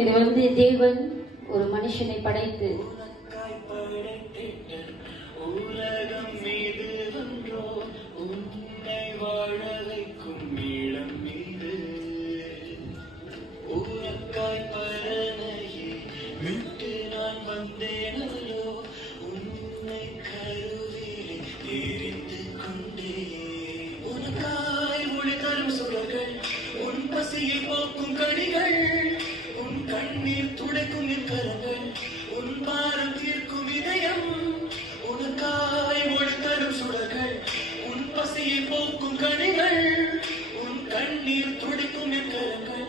இது தேவன் ஒரு மனுஷனை படைத்து உலகம் மீது ஒன்றோ உன்னை வாழ வைக்கும் இடம் மீது உனக்காய் பரணையே விட்டு நான் வந்தேனோ உன்னை கருவிலே தெரிந்து கொண்டே உனக்காய் ஒளி தரும் சுடர்கள் உன் பசியை போக்கும் கனிகள் உன் கண்ணீர் துடைக்கும் என் கரங்கள் உன் பாரம் தீர்க்கும் இதயம் உனக்காய் ஒளி தரும் சுடர்கள் உன் பசியை போக்கும் கனிகள் உன் கண்ணீர் துடைக்கும் என் கரங்கள்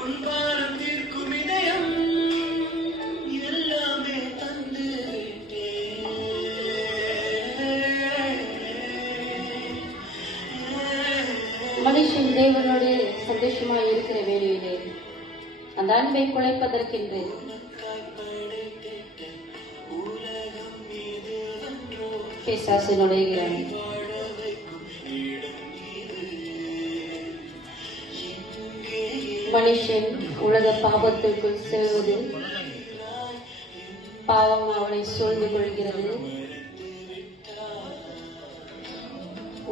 உன் பாரம் தீர்க்கும் இதயம் எல்லாமே தந்து மனுஷன் தேவனோடு சந்தோஷமாய் இருக்கிற வேலையிலே அந்த அன்பை குலைப்பதற்கென்று பிசாசு நுழைகிறான். மனுஷன் உலக பாவத்திற்குள் செல்வது பாவம் அவனை சூழ்ந்து கொள்கிறது.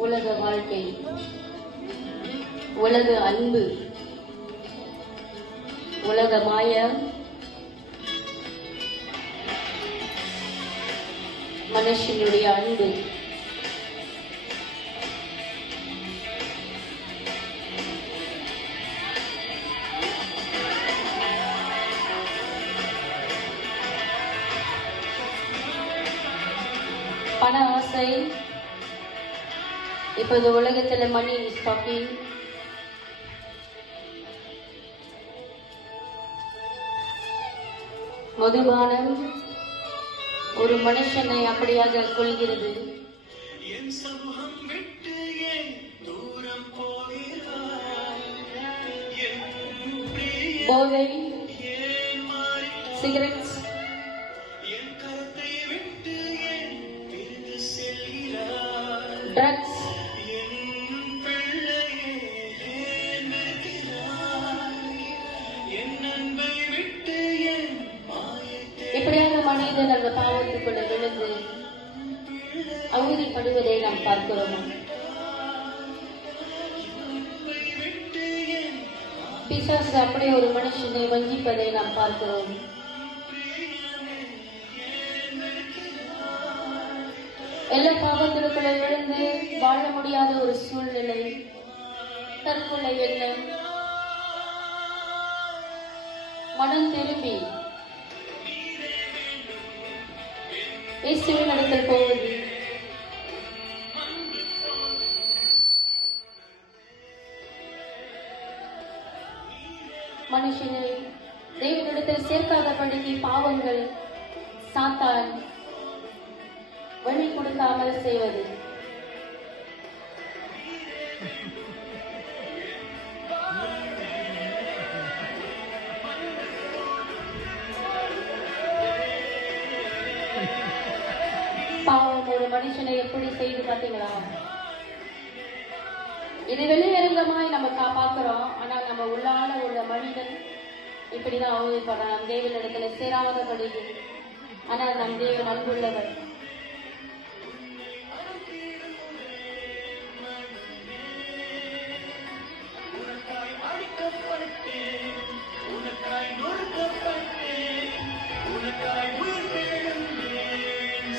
உலக வாழ்க்கை, உலக அன்பு, உலக மாயா, மனுஷனுடைய அன்பு பண ஆசை. இப்ப இந்த உலகத்துல மணி இஸ் டாக்கிங். மதுபானம் ஒரு மனுஷனை அப்படியாக கொள்கிறது. என் சமூகம் விட்டு ஏன் தூரம் போகிறாய்? போதை, சிகரெட்ஸ், என் கரத்தை விட்டு ஏன் பிரிந்து செல்கிறாய்? ட்ரக்ஸ், என் பிள்ளையே ஏன் இருக்கிறாய்? என் அன்பை விட்டு ஏன் இப்படியாக மனிதன் அந்த பாவத்துக்குள்ள விழுந்து அவதிப்படுவதை நாம் பார்க்கிறோம். பிசாசு அப்படியே ஒரு மனுஷனை வஞ்சிப்பதை நாம் பார்க்கிறோம். எல்லா பாவத்திற்குள்ள விழுந்து வாழ முடியாத ஒரு சூழ்நிலை, தற்கொலை எண்ணம், மனம் திரும்பி இயேசுவின் இடத்தில் போவது. மனுஷனை தேவனிடத்தில் சேர்க்காதபடிக்கு பாவங்கள் சாத்தான் வழி கொடுக்காமல் செய்வது. பாவம் ஒரு மனுஷனை எப்படி செய்து பார்த்தீங்களா? இது வெளியரங்கமாய் நம்ம பார்க்கிறோம். ஆனா நம்ம உள்ளான ஒரு மனிதன் இப்படிதான் அவதிப்படுறான். நம் தேவன் இடத்துல சேராதபடி. ஆனால் நம் தேவன் அன்புள்ளவர்.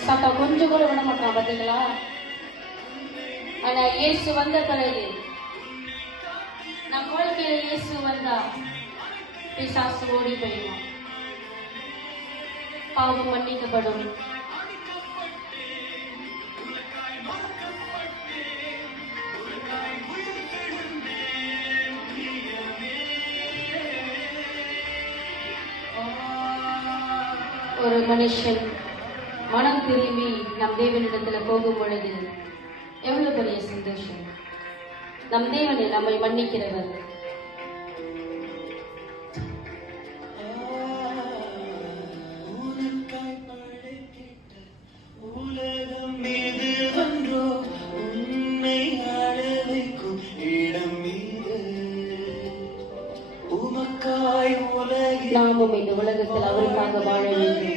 சத்தா கொஞ்சம் கூட விட மாட்டான் பாத்தீங்களா? ஆனா இயேசு வந்த பிறகு, நம் வாழ்க்கையில இயேசு வந்தா பிசாசு ஓடி போயிடும். பாவம் மன்னிக்கப்படும். ஒரு மனுஷன் மனம் திரும்பி நம் தேவனிடத்துல போகும் பொழுது எவ்வளவு பெரிய சந்தோஷம். நம் தேவனை நம்மை மன்னிக்கிறவர். உலகம் மீது ஒன்றோ உன்னை ஆள வைக்கும் இடம் மீது உமக்காய் உலகி நாமும் இந்த உலகத்தில் அவருக்காக வாழ வேண்டும்.